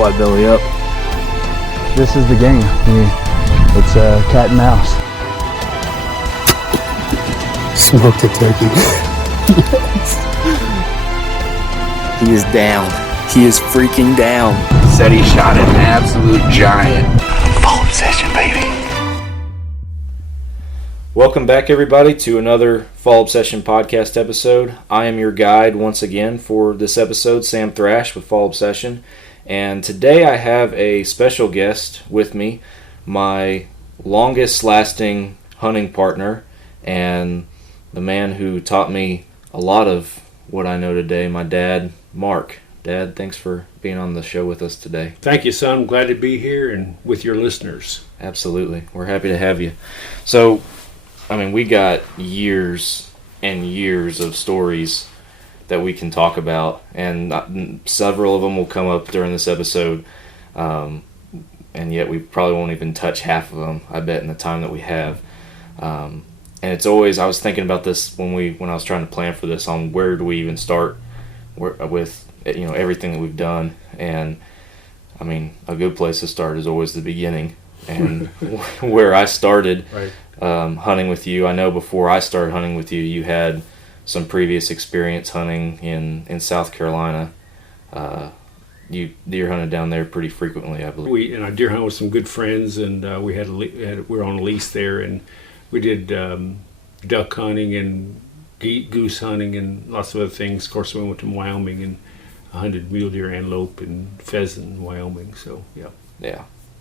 Squat belly up. This is the game. It's cat and mouse. Smoked a turkey. He is down. He is freaking down. Said he shot an absolute giant. Full obsession, baby. Welcome back, everybody, to another Fall Obsession podcast episode. I am your guide once again for this episode, Sam Thrash with Fall Obsession. And today I have a special guest with me, my longest-lasting hunting partner, and the man who taught me a lot of what I know today, my dad, Mark. Dad, thanks for being on the show with us today. Thank you, son. I'm glad to be here and with your listeners. Absolutely. We're happy to have you. So, we got years and years of stories that we can talk about, and several of them will come up during this episode, and yet we probably won't even touch half of them, I bet, in the time that we have. And it's always, I was thinking about this when I was trying to plan for this, on where do we even start with everything that we've done. And a good place to start is always the beginning, and where I started. Right. Hunting with you. I know before I started hunting with you, you had some previous experience hunting in South Carolina. You deer hunted down there pretty frequently, I believe. I deer hunted with some good friends, and we were on a lease there, and we did duck hunting and goose hunting and lots of other things. Of course, we went to Wyoming and hunted mule deer, antelope, and pheasant in Wyoming. So yeah.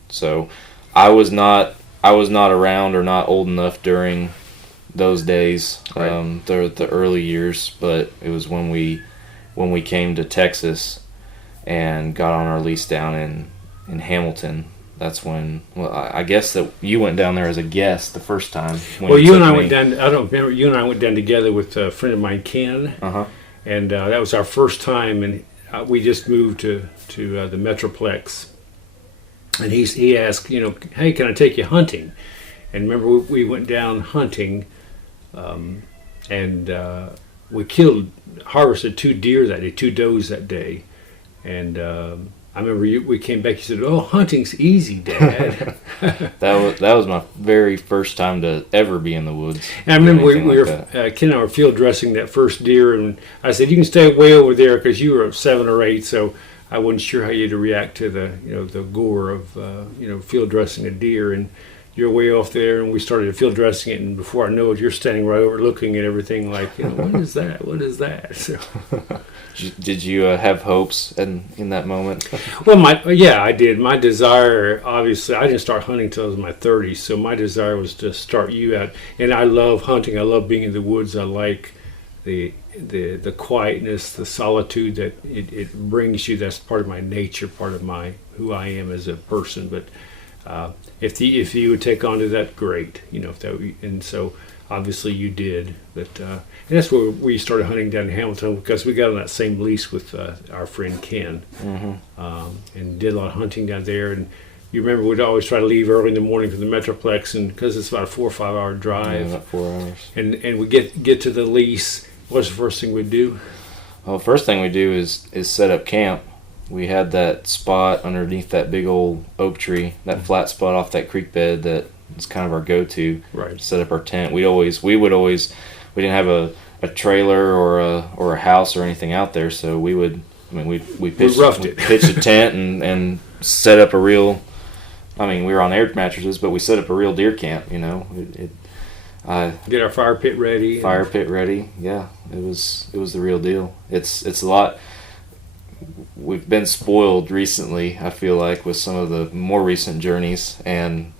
So I was not around or not old enough during those days, right. The early years, but it was when we came to Texas and got on our lease down in Hamilton. That's when, I guess that you went down there as a guest the first time. You and I went down. I don't remember. You and I went down together with a friend of mine, Ken, and that was our first time. And we just moved to the Metroplex. And he asked, hey, can I take you hunting? And remember, we went down hunting, and we harvested 2 deer that day, 2 does that day. And I remember we came back, you said, oh, hunting's easy, Dad. That was my very first time to ever be in the woods. And I remember Ken and I were field dressing that first deer, and I said, you can stay way over there because you were 7 or 8, so I wasn't sure how you'd react to the gore of field dressing a deer, and you're way off there, and we started field dressing it, and before I know it, you're standing right over looking at everything like, what is that? What is that? So, did you have hopes in that moment? Well, I did. My desire, obviously, I didn't start hunting until I was in my 30s, so my desire was to start you out, and I love hunting. I love being in the woods. I like the quietness, the solitude that it brings you. That's part of my nature, part of who I am as a person. But if you would take on to that, great. And so obviously you did. But and that's where we started hunting down in Hamilton, because we got on that same lease with our friend Ken, and did a lot of hunting down there. And you remember we'd always try to leave early in the morning from the Metroplex, and because it's about a 4 or 5 hour drive. Yeah, about 4 hours. And we get to the lease. What's the first thing we do? Well, the first thing we do is set up camp. We had that spot underneath that big old oak tree, that flat spot off that creek bed that is kind of our go-to. Right. Set up our tent. We didn't have a trailer or a house or anything out there, so we pitched a tent and set up a real. We were on air mattresses, but we set up a real deer camp. Get our fire pit ready. Yeah. It was the real deal. It's a lot. We've been spoiled recently, I feel like, with some of the more recent journeys, and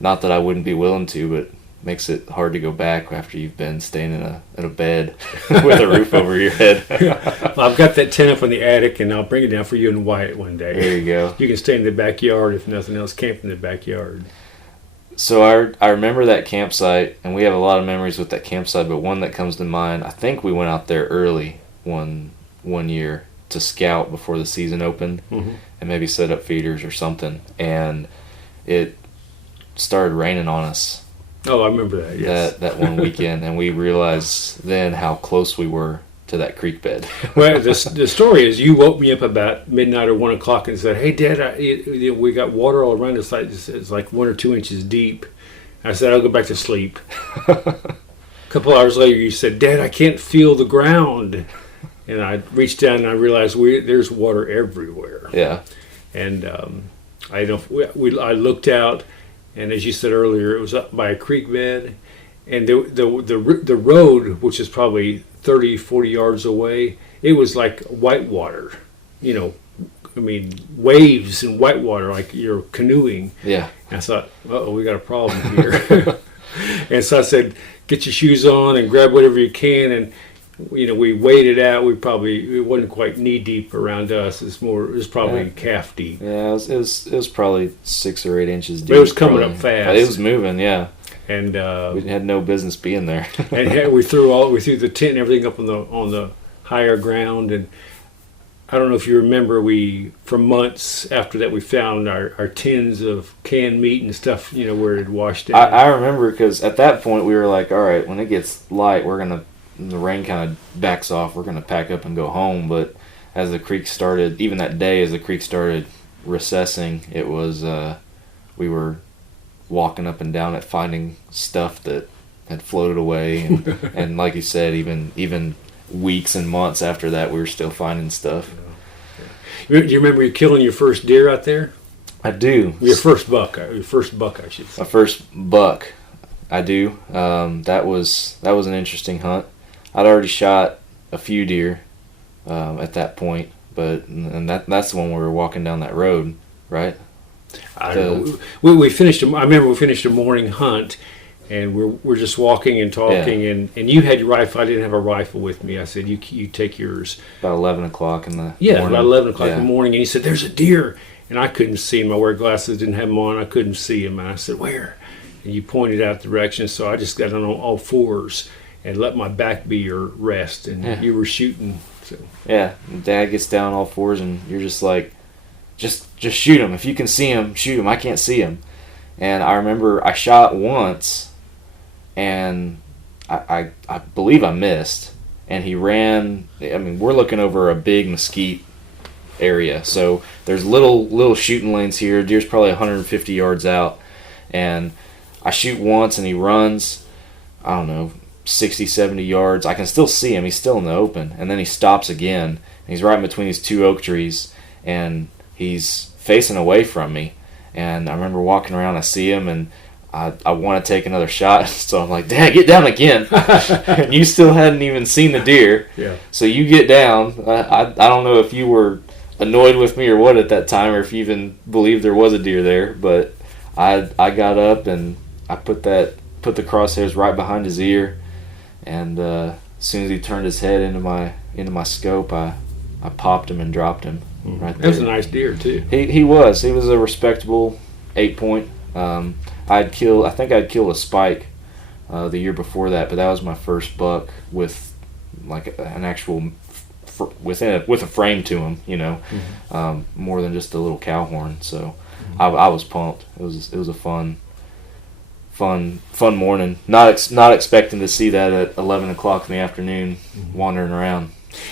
not that I wouldn't be willing to, but makes it hard to go back after you've been staying in a bed with a roof over your head. Well, I've got that tent up in the attic, and I'll bring it down for you and Wyatt one day. There you go. You can stay in the backyard, if nothing else, camp in the backyard. So I remember that campsite, and we have a lot of memories with that campsite, but one that comes to mind, I think we went out there early one year to scout before the season opened, and maybe set up feeders or something, and it started raining on us. Oh, I remember that, yes. That one weekend, and we realized then how close we were to that creek bed. Well, the story is you woke me up about midnight or 1 o'clock and said, "Hey, Dad, we got water all around us. It's like 1 or 2 inches deep." I said, "I'll go back to sleep." A couple hours later, you said, "Dad, I can't feel the ground." And I reached down and I realized there's water everywhere. Yeah. And I looked out, and as you said earlier, it was up by a creek bed, and the road, which is probably 30, 40 yards away, it was like white water. You know, I mean, waves and white water, like you're canoeing. Yeah. And I thought, we got a problem here. And so I said, "Get your shoes on and grab whatever you can." And we waded out. It wasn't quite knee deep around us. It was probably calf deep. Yeah, it was probably 6 or 8 inches deep. But it was coming up fast. It was moving, yeah. And we had no business being there. and we threw the tent and everything up on the higher ground. And I don't know if you remember, for months after that, we found our tins of canned meat and stuff, where it washed out. I remember, because at that point we were like, all right, when it gets light, the rain kind of backs off, we're going to pack up and go home. But as the creek started, even that day, as the creek started recessing, it was, we were walking up and down it, finding stuff that had floated away. And like you said, even weeks and months after that, we were still finding stuff. Do you remember you killing your first deer out there? I do. Your first buck, I should say. My first buck, I do. That was an interesting hunt. I'd already shot a few deer at that point, and that's the one where we were walking down that road, right? I don't know. We finished. I remember we finished a morning hunt, and we're just walking and talking, and you had your rifle. I didn't have a rifle with me. I said, you take yours. About 11 o'clock in the morning. Yeah, about 11 o'clock in the morning, and he said, "There's a deer," and I couldn't see him. I wear glasses, didn't have them on. I couldn't see him, and I said, "Where?" And you pointed out the direction, so I just got on all fours and let my back be your rest, and you were shooting. So. Yeah, Dad gets down all fours, and you're just like, just shoot him. If you can see him, shoot him. I can't see him. And I remember I shot once, and I believe I missed. And he ran. I mean, we're looking over a big mesquite area, so there's little shooting lanes here. Deer's probably 150 yards out, and I shoot once, and he runs, I don't know, 60, 70 yards. I can still see him. He's still in the open. And then he stops again. And he's right in between these two oak trees. And he's facing away from me. And I remember walking around. I see him. And I want to take another shot. So I'm like, "Dad, get down again." And you still hadn't even seen the deer. Yeah. So you get down. I don't know if you were annoyed with me or what at that time, or if you even believed there was a deer there. But I got up, and I put the crosshairs right behind his ear. And as soon as he turned his head into my scope, I popped him and dropped him right there. That was a nice deer too. He was a respectable 8-point. I think I'd killed a spike the year before that, but that was my first buck with like an actual with a frame to him, more than just a little cow horn. So I was pumped. It was a fun morning. Not expecting to see that at 11 o'clock in the afternoon, wandering around.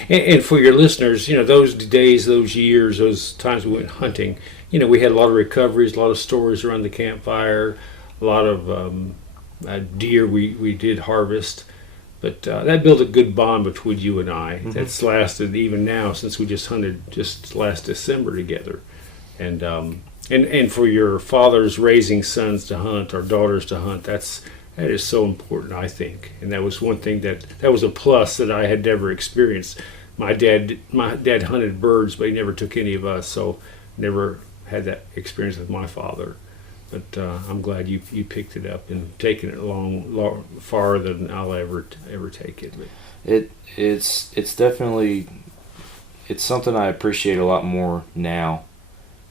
And for your listeners, those days, those years, those times we went hunting, we had a lot of recoveries, a lot of stories around the campfire, a lot of deer we did harvest. But that built a good bond between you and I. Mm-hmm. That's lasted even now, since we just hunted just last December together. And for your fathers raising sons to hunt or daughters to hunt, that is so important, I think. And that was one thing that was a plus that I had never experienced. My dad hunted birds, but he never took any of us, so never had that experience with my father. But I'm glad you picked it up and taken it long farther than I'll ever take it. It's definitely something I appreciate a lot more now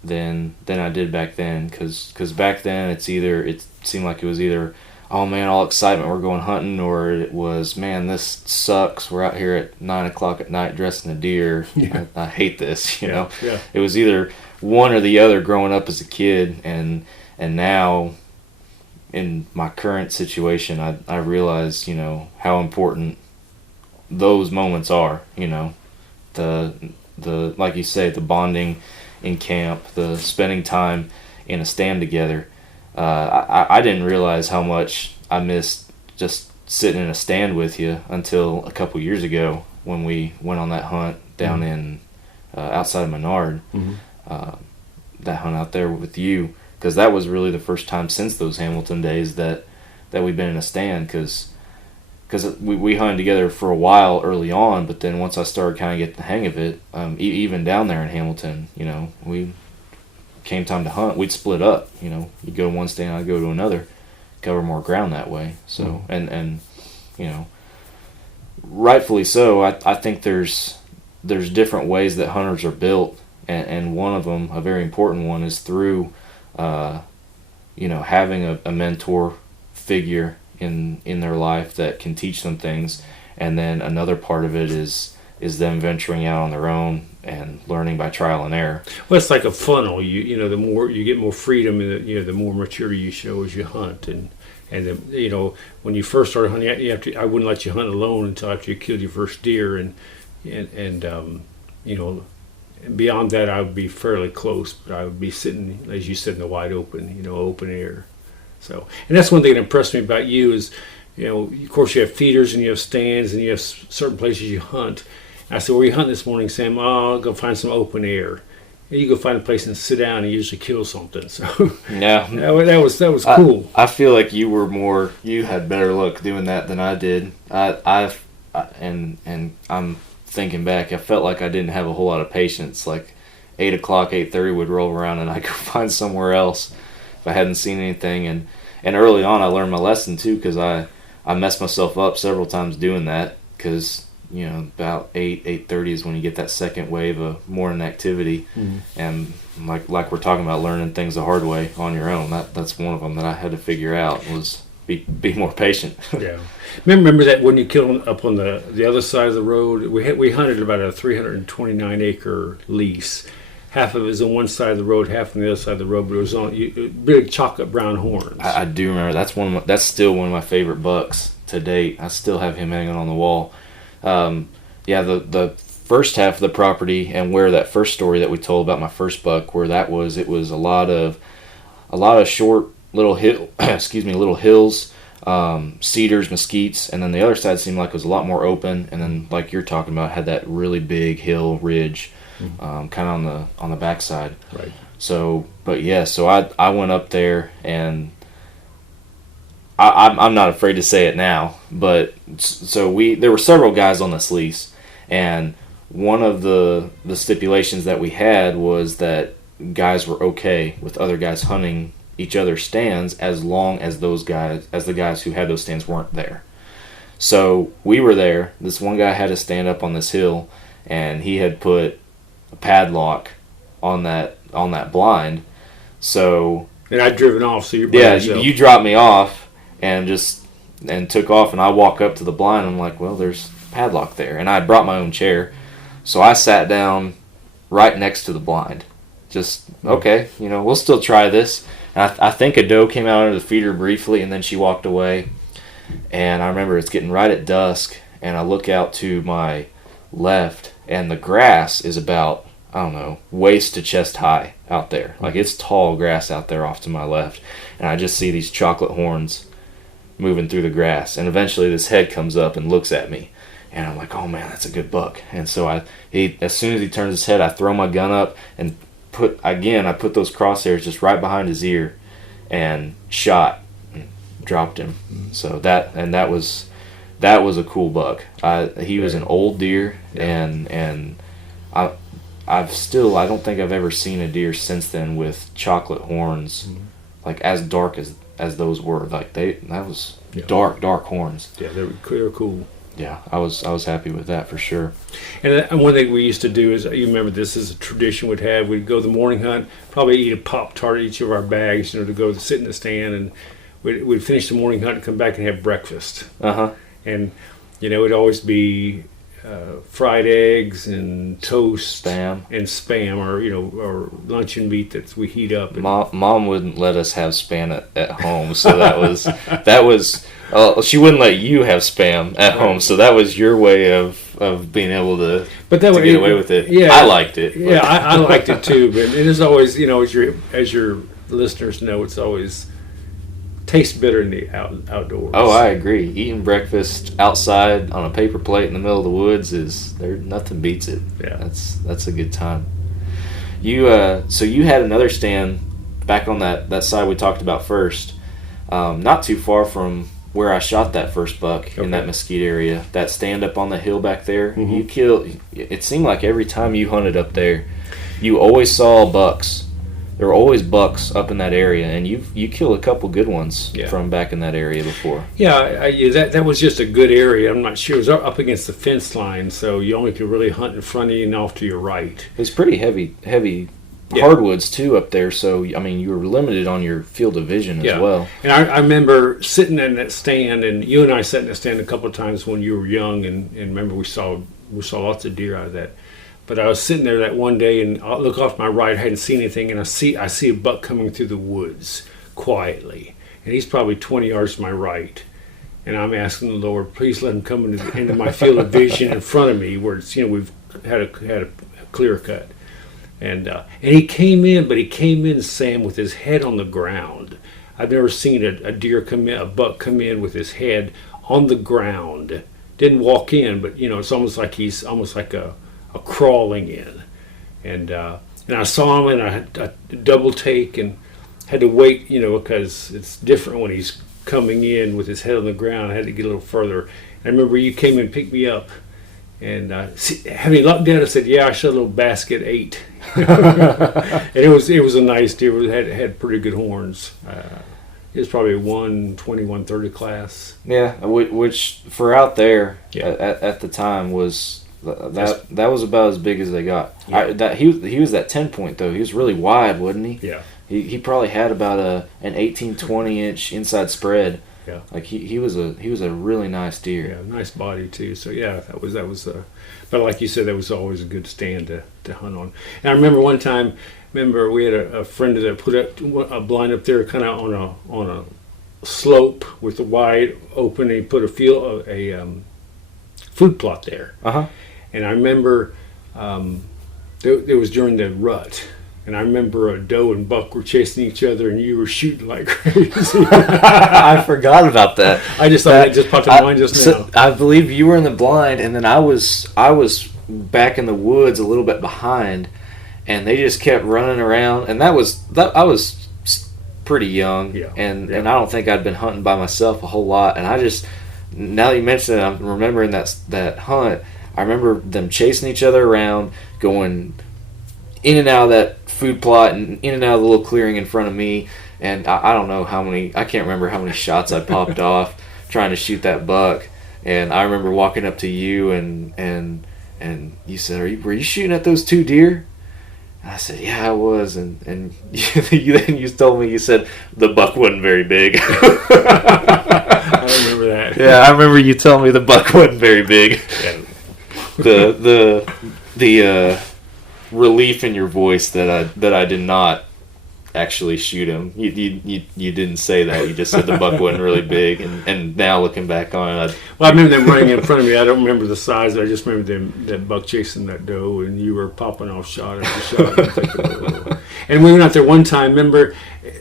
than I did back then, because back then it seemed like it was either, oh man, all excitement, we're going hunting, or it was, man, this sucks, we're out here at 9 o'clock at night dressing a deer. Yeah. I hate this, Yeah. It was either one or the other growing up as a kid, and now in my current situation I realize how important those moments are, you know, the like you say, the bonding in camp, the spending time in a stand together. I didn't realize how much I missed just sitting in a stand with you until a couple years ago when we went on that hunt down in outside of Menard. That hunt out there with you, because that was really the first time since those Hamilton days that we've been in a stand, because we hunted together for a while early on, but then once I started kind of getting the hang of it, even down there in Hamilton, you know, we came time to hunt, we'd split up, you know, you'd go to one stand, I'd go to another, cover more ground that way. So and you know, rightfully so. I think there's different ways that hunters are built, and one of them, a very important one, is through you know, having a mentor figure in their life that can teach them things, and then another part of it is them venturing out on their own and learning by trial and error. Well, it's like a funnel. You know, the more you get more freedom, and the more maturity you show as you hunt, and you know, when you first started hunting, I wouldn't let you hunt alone until after you killed your first deer, and you know, beyond that I would be fairly close, but I would be sitting, as you said, in the wide open, you know, open air. So, and that's one thing that impressed me about you is, you know, of course you have feeders and you have stands and you have certain places you hunt. And I said, where are you hunting this morning, Sam? Oh, I'll go find some open air. And you go find a place and sit down and usually kill something. So yeah, that was cool. I feel like you had better luck doing that than I did. And I'm thinking back, I felt like I didn't have a whole lot of patience. Like 8 o'clock, 8:30 would roll around and I could find somewhere else if I hadn't seen anything. And early on I learned my lesson too, because I messed myself up several times doing that, because, you know, about 8:30 is when you get that second wave of morning activity. And like we're talking about, learning things the hard way on your own, that's one of them that I had to figure out, was be more patient. Yeah. Remember that when you killed up on the other side of the road, we hunted about a 329 acre lease. Half of it was on one side of the road, half on the other side of the road, but it was on big chocolate brown horns. I do remember. That's still one of my favorite bucks to date. I still have him hanging on the wall. Yeah, the first half of the property, and where that first story that we told about my first buck, where that was, it was a lot of short little little hills, cedars, mesquites, and then the other side seemed like it was a lot more open, and then, like you're talking about, had that really big hill ridge, kind of on the backside. Right. So, but yeah, so I went up there, and I'm not afraid to say it now, but so there were several guys on this lease, and one of the stipulations that we had was that guys were okay with other guys hunting each other's stands as long as the guys who had those stands weren't there. So we were there. This one guy had a stand up on this hill, and he had put a padlock on that blind. So, and I'd driven off, so you're by yourself. You dropped me off and took off, and I walk up to the blind, and I'm like, well, there's a padlock there, and I brought my own chair, so I sat down right next to the blind. Just, okay, you know, we'll still try this. And I think a doe came out under the feeder briefly, and then she walked away. And I remember it's getting right at dusk, and I look out to my left, and the grass is about, I don't know, waist to chest high out there. Like, it's tall grass out there off to my left. And I just see these chocolate horns moving through the grass. And eventually this head comes up and looks at me. And I'm like, oh man, that's a good buck. And so as soon as he turns his head, I throw my gun up and I put those crosshairs just right behind his ear and shot and dropped him. So that was a cool buck. He was an old deer, and I don't think I've ever seen a deer since then with chocolate horns, like as dark as those were. Like that was dark horns. Yeah, they were cool. Yeah, I was happy with that for sure. And one thing we used to do is, you remember this is a tradition we'd have. We'd go the morning hunt, probably eat a Pop-Tart each of our bags, you know, to go sit in the stand, and we'd finish the morning hunt and come back and have breakfast. Uh-huh. And, you know, it'd always be fried eggs and toast Spam. and spam, or luncheon meat that we heat up. And, Mom wouldn't let us have spam at home, so that was she wouldn't let you have spam at home, so that was your way of being able to get away with it. Yeah, I liked it. Yeah, I liked it too. But it is always, as your listeners know, it's always tastes better in the outdoors. Oh, I agree. Eating breakfast outside on a paper plate in the middle of the woods nothing beats it. Yeah, that's a good time. So you had another stand back on that side we talked about first, not too far from where I shot that first buck in that mesquite area. That stand up on the hill back there, it seemed like every time you hunted up there, you always saw bucks. There were always bucks up in that area, and you killed a couple good ones from back in that area before. Yeah, that was just a good area. I'm not sure. It was up against the fence line, so you only could really hunt in front of you and off to your right. It was pretty heavy hardwoods too up there, so I mean you were limited on your field of vision as well. And I remember sitting in that stand, and you and I sat in that stand a couple of times when you were young, and remember we saw lots of deer out of that. But I was sitting there that one day, and I look off my right, I hadn't seen anything, and I see a buck coming through the woods quietly, and he's probably 20 yards to my right, and I'm asking the Lord, please let him come into my field of vision in front of me, where it's we've had a clear cut, and he came in, Sam, with his head on the ground. I've never seen a buck come in with his head on the ground. Didn't walk in, but it's almost like he's a crawling in, and I saw him, and I had a double take and had to wait, because it's different when he's coming in with his head on the ground. I had to get a little further. I remember you came and picked me up, and having looked down, I said, "Yeah, I shot a little basket 8," and it was a nice deer. It had pretty good horns. It was probably a 120, 130 class. Yeah, which for out there at the time was. That was about as big as they got. Yeah. He was that 10 point though. He was really wide, wasn't he? Yeah. He probably had about an 18-20 inch inside spread. Yeah. Like he was a really nice deer. Yeah, nice body too. So yeah, that was. But like you said, that was always a good stand to hunt on. And I remember one time. We had a friend that put up a blind up there, kind of on a slope with the wide open. And he put a food plot there. And I remember it was during the rut, and I remember a doe and buck were chasing each other, and you were shooting like crazy. I forgot about that. I just thought it just popped in my mind just now. I believe you were in the blind, and then I was back in the woods a little bit behind, and they just kept running around, and I was pretty young, and I don't think I'd been hunting by myself a whole lot, and I just, now that you mention it, I'm remembering that hunt. I remember them chasing each other around, going in and out of that food plot and in and out of the little clearing in front of me. And I don't know I can't remember how many shots I popped off trying to shoot that buck. And I remember walking up to you and you said, were you shooting at those 2 deer? And I said, yeah, I was. And you told me, you said the buck wasn't very big. I remember that. Yeah, I remember you telling me the buck wasn't very big. Yeah. The relief in your voice that I did not actually shoot him. You didn't say that. You just said the buck wasn't really big. And now looking back on it, I remember them running in front of me. I don't remember the size. I just remember that buck chasing that doe, and you were popping off shot after shot. And we went out there one time. Remember,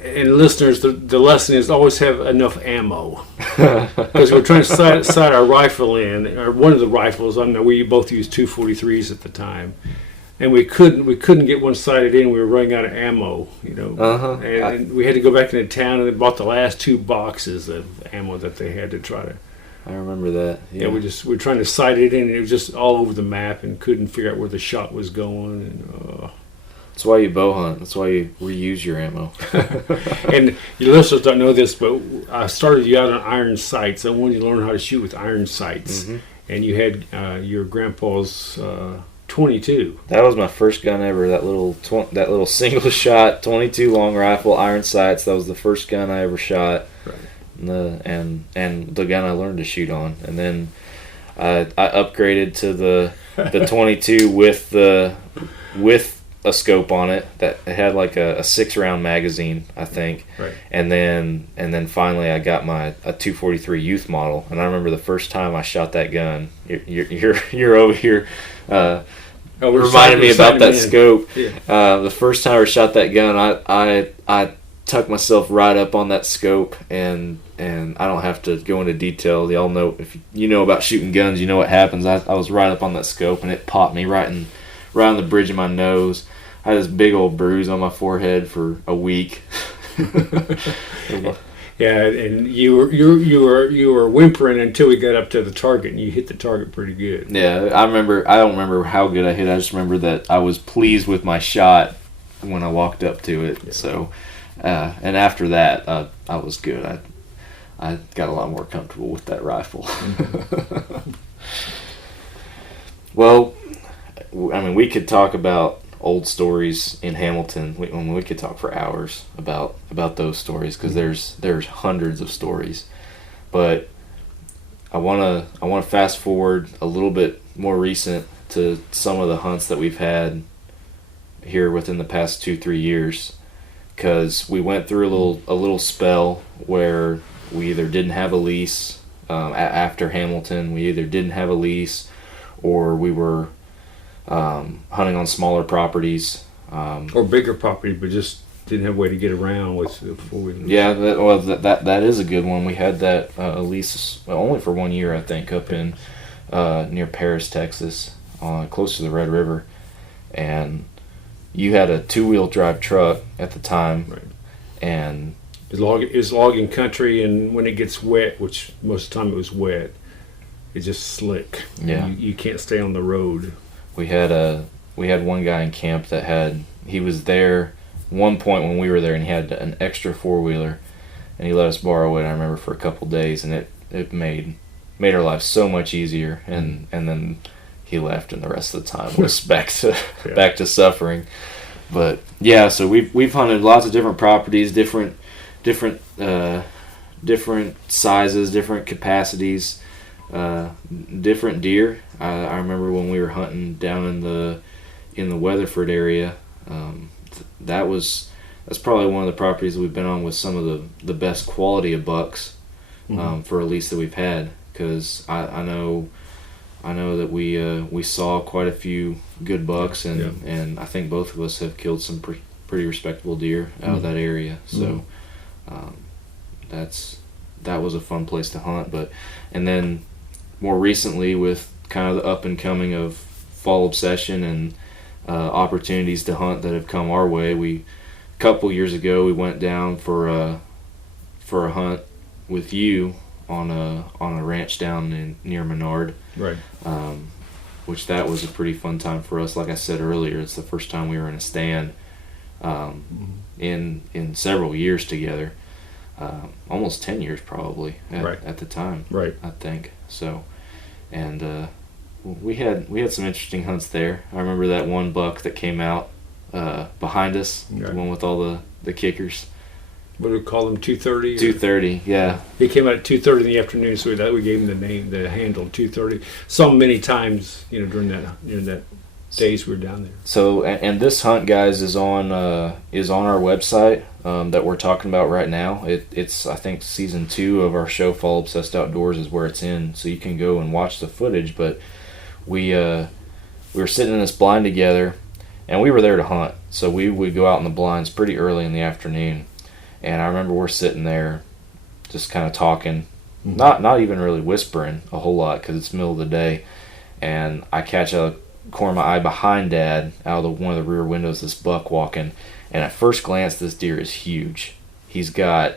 and listeners, the lesson is always have enough ammo, because we're trying to sight our rifle in, or one of the rifles. I know we both used 243s at the time, and we couldn't get one sighted in. We were running out of ammo, and we had to go back into town, and they bought the last 2 boxes of ammo that they had to try to. I remember that. Yeah, we're trying to sight it in, and it was just all over the map, and couldn't figure out where the shot was going, and. That's why you bow hunt. That's why you reuse your ammo. And your listeners don't know this, but I started you out on iron sights. I wanted you to learn how to shoot with iron sights. Mm-hmm. And you had your grandpa's 22. That was my first gun ever. That little single shot 22 long rifle, iron sights. That was the first gun I ever shot. Right. And the gun I learned to shoot on. And then I upgraded to the 22 with a scope on it that it had like a 6-round magazine, I think. Right. And then finally I got a 243 youth model, and I remember the first time I shot that gun. You're over here reminding me about that scope. Yeah. The first time I shot that gun, I tucked myself right up on that scope, and I don't have to go into detail. Y'all know, if you know about shooting guns, you know what happens. I was right up on that scope, and it popped me right on the bridge of my nose. I had this big old bruise on my forehead for a week. Yeah, and you were whimpering until we got up to the target, and you hit the target pretty good. Yeah, I don't remember how good I hit. I just remember that I was pleased with my shot when I walked up to it. Yeah. So, and after that, I was good. I got a lot more comfortable with that rifle. Mm-hmm. Well, I mean, we could talk about old stories in Hamilton. We could talk for hours about those stories, because there's hundreds of stories. But I wanna fast forward a little bit more recent to some of the hunts that we've had here within the past 2-3 years, because we went through a little spell where we either didn't have a lease after Hamilton. We either didn't have a lease, or we were hunting on smaller properties, or bigger property, but just didn't have a way to get around with before we. Yeah, that is a good one. We had that lease only for 1 year, I think, up in near Paris, Texas, close to the Red River, and you had a 2-wheel drive truck at the time, right? And it's logging country, and when it gets wet, which most of the time it was wet, it's just slick. Yeah, you can't stay on the road. We had one guy in camp that he was there one point when we were there, and he had an extra 4-wheeler, and he let us borrow it, I remember, for a couple days, and it made our life so much easier, and then he left, and the rest of the time was back to suffering. But yeah, so we've hunted lots of different properties, different sizes, different capacities, different deer. I remember when we were hunting down in the Weatherford area. That's probably one of the properties that we've been on with some of the best quality of bucks, for a lease that we've had. Because I know that we saw quite a few good bucks, and I think both of us have killed some pretty respectable deer out of that area. So that was a fun place to hunt. And then more recently, with kind of the up and coming of fall obsession and opportunities to hunt that have come our way, a couple years ago we went down for a hunt with you on a ranch down near Menard, right? Which that was a pretty fun time for us. Like I said earlier, it's the first time we were in a stand in several years together, almost 10 years probably at the time, right? I think so. And we had some interesting hunts there. I remember that one buck that came out behind us, the one with all the kickers. What do we call them? 230. 230, yeah. He came out at 2:30 in the afternoon, so we gave him the handle 230. Saw him many times, during that days we were down there. So, and this hunt, guys, is on our website that we're talking about right now. It's I think season 2 of our show, Fall Obsessed Outdoors, is where it's in, so you can go and watch the footage. But we were sitting in this blind together, and we were there to hunt, so we would go out in the blinds pretty early in the afternoon. And I remember we're sitting there just kind of talking, not even really whispering a whole lot, because it's the middle of the day, and I catch a corner of my eye behind Dad out of one of the rear windows, this buck walking, and at first glance this deer is huge. He's got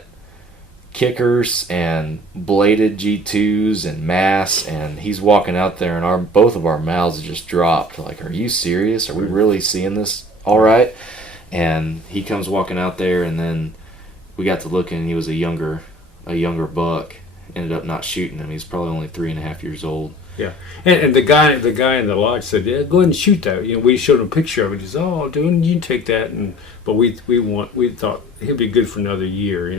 kickers and bladed G2s and mass, and he's walking out there, and both of our mouths just dropped, like, are you serious? Are we really seeing this all right? And he comes walking out there, and then we got to looking, and he was a younger buck. Ended up not shooting him. He's probably only 3.5 years old. Yeah, and the guy in the lodge said, "Yeah, go ahead and shoot that." We showed him a picture of it. He said, "Oh, dude, you can take that." But we thought he'd be good for another year.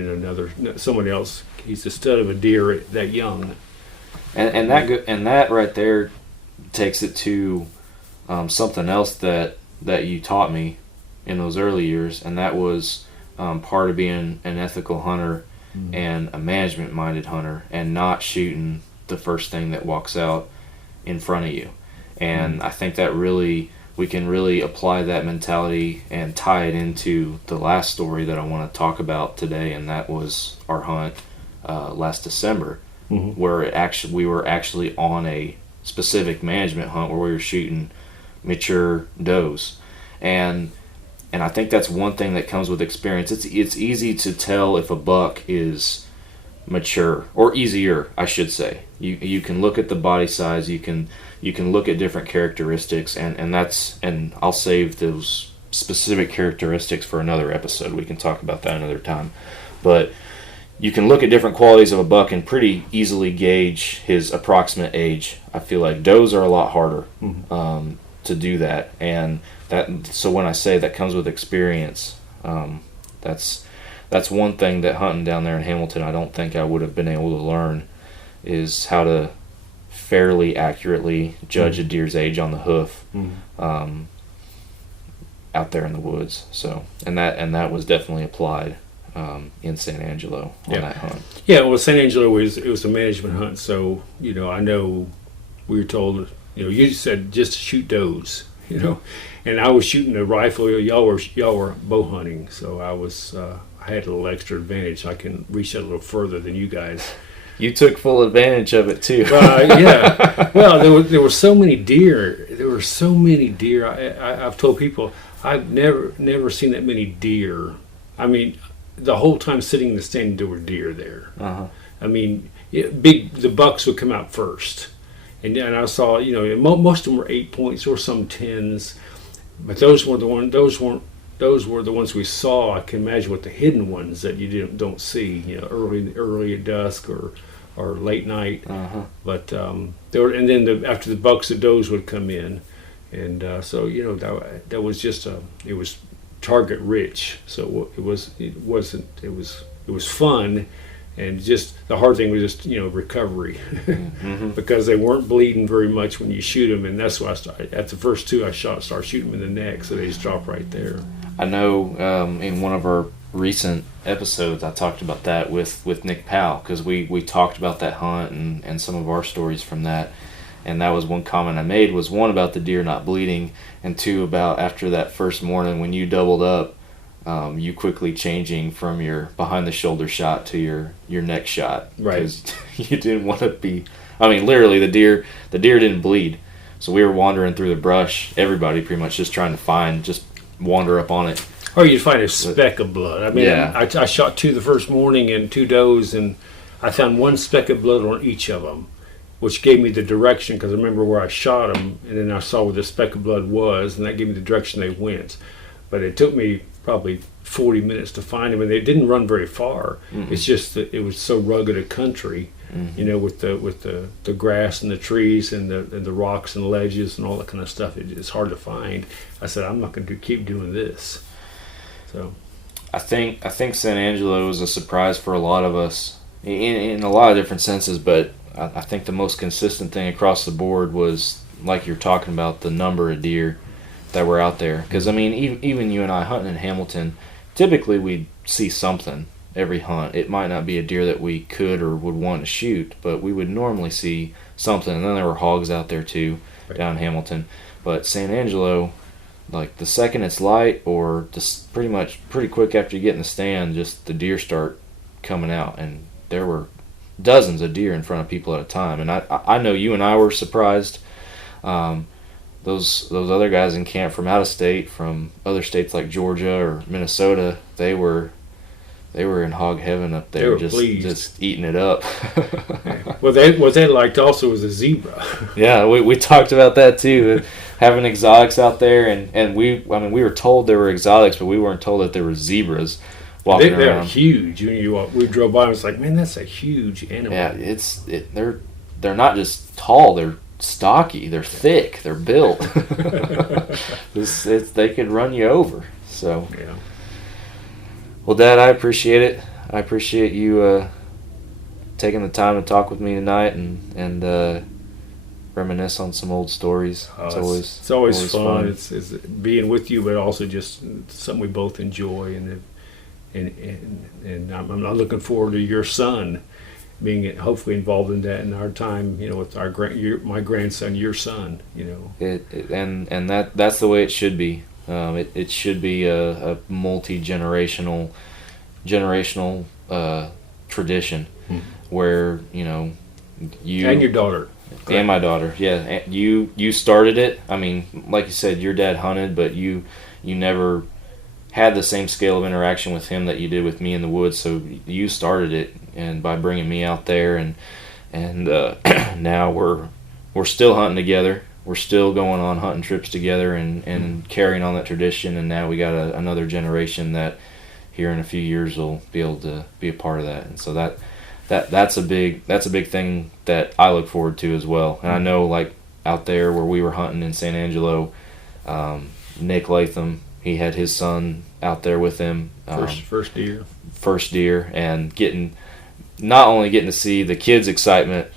Someone else. He's a stud of a deer that young. And that right there takes it to something else that you taught me in those early years, and that was part of being an ethical hunter and a management-minded hunter, and not shooting the first thing that walks out in front of you. And I think that we can really apply that mentality and tie it into the last story that I want to talk about today, and that was our hunt last December, where we were actually on a specific management hunt where we were shooting mature does. And I think that's one thing that comes with experience. It's easy to tell if a buck is mature, or easier, I should say. You can look at the body size, you can look at different characteristics, and I'll save those specific characteristics for another episode. We can talk about that another time. But you can look at different qualities of a buck and pretty easily gauge his approximate age. I feel like does are a lot harder to do that, and so when I say that comes with experience, that's one thing that hunting down there in Hamilton I don't think I would have been able to learn, is how to fairly accurately judge a deer's age on the hoof out there in the woods. So and that was definitely applied in San Angelo on that hunt. Yeah, well, San Angelo was a management hunt, so I know we were told, you said just shoot does, and I was shooting a rifle. Y'all were bow hunting, so I had a little extra advantage. I can reach a little further than you guys. You took full advantage of it too. Yeah. Well, there were so many deer. I've told people I've never seen that many deer. I mean, the whole time sitting in the stand, there were deer there. I mean, the bucks would come out first, and I saw most of them were 8 points or some 10s, but those were the ones we saw. I can imagine what the hidden ones that you don't see, early at dusk or late night. But there were, and then after the bucks, the does would come in, and so that was just it was target rich. So it was fun, and just the hard thing was just recovery, because they weren't bleeding very much when you shoot them, and that's why I started. At the first two I shot, started shooting them in the neck, so they just drop right there. I know in one of our recent episodes I talked about that with Nick Powell, because we talked about that hunt and some of our stories from that, and that was one comment I made, was one about the deer not bleeding, and two about after that first morning when you doubled up, you quickly changing from your behind the shoulder shot to your neck shot, right? Because you didn't want to be. I mean, literally the deer didn't bleed, so we were wandering through the brush. Everybody pretty much just trying to wander up on it. Or you'd find a speck of blood. I mean, yeah. I shot two the first morning and two does, and I found one speck of blood on each of them, which gave me the direction, because I remember where I shot them, and then I saw where the speck of blood was, and that gave me the direction they went. But it took me probably 40 minutes to find them, and they didn't run very far. It's just that it was so rugged a country, with the grass and the trees and the rocks and the ledges and all that kind of stuff. It's hard to find. I said, I'm not going to keep doing this. So I think San Angelo was a surprise for a lot of us in a lot of different senses, but I think the most consistent thing across the board was, like you're talking about, the number of deer that were out there. Because I mean, even you and I hunting in Hamilton, typically we'd see something every hunt. It might not be a deer that we could or would want to shoot, but we would normally see something. And then there were hogs out there too, down in Hamilton. But San Angelo, like the second it's light, or just pretty quick after you get in the stand, just the deer start coming out, and there were dozens of deer in front of people at a time. And I know you and I were surprised. Those other guys in camp from out of state, from other states like Georgia or Minnesota, they were in hog heaven up there, just eating it up. What they liked also was a zebra. Yeah, we talked about that too, having exotics out there, and we were told there were exotics, but we weren't told that there were zebras walking around. They're huge. We drove by and it's like, man, that's a huge animal. Yeah, they're not just tall, they're stocky, they're thick, they're built. They could run you over. So yeah. Well, Dad, I appreciate it. I appreciate you taking the time to talk with me tonight and reminisce on some old stories. It's always fun. It's being with you, but also just something we both enjoy, and I'm looking forward to your son being hopefully involved in that in our time. With my grandson, your son. And that's the way it should be. It should be a multi-generational tradition where you and your daughter. And my daughter, yeah. You started it. I mean, like you said, your dad hunted, but you never had the same scale of interaction with him that you did with me in the woods. So you started it, and by bringing me out there, and now we're still hunting together. We're still going on hunting trips together and carrying on that tradition. And now we got another generation that here in a few years will be able to be a part of that. And so that's a big thing that I look forward to as well. And I know, like out there where we were hunting in San Angelo, Nick Latham, he had his son out there with him. First deer, and not only getting to see the kids' excitement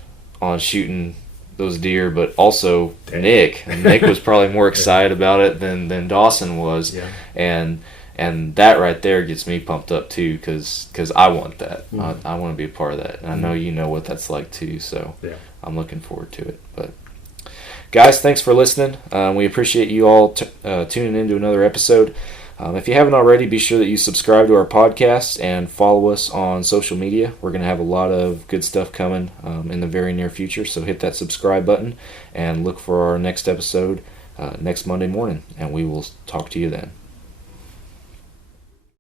on shooting those deer, but also Nick. And Nick was probably more excited about it than Dawson was. Yeah. And that right there gets me pumped up too, because I want that. I want to be a part of that, and I know you know what that's like too. So I'm looking forward to it. But guys, thanks for listening. We appreciate you all tuning into another episode. If you haven't already, be sure that you subscribe to our podcast and follow us on social media. We're going to have a lot of good stuff coming in the very near future. So hit that subscribe button and look for our next episode next Monday morning, and we will talk to you then.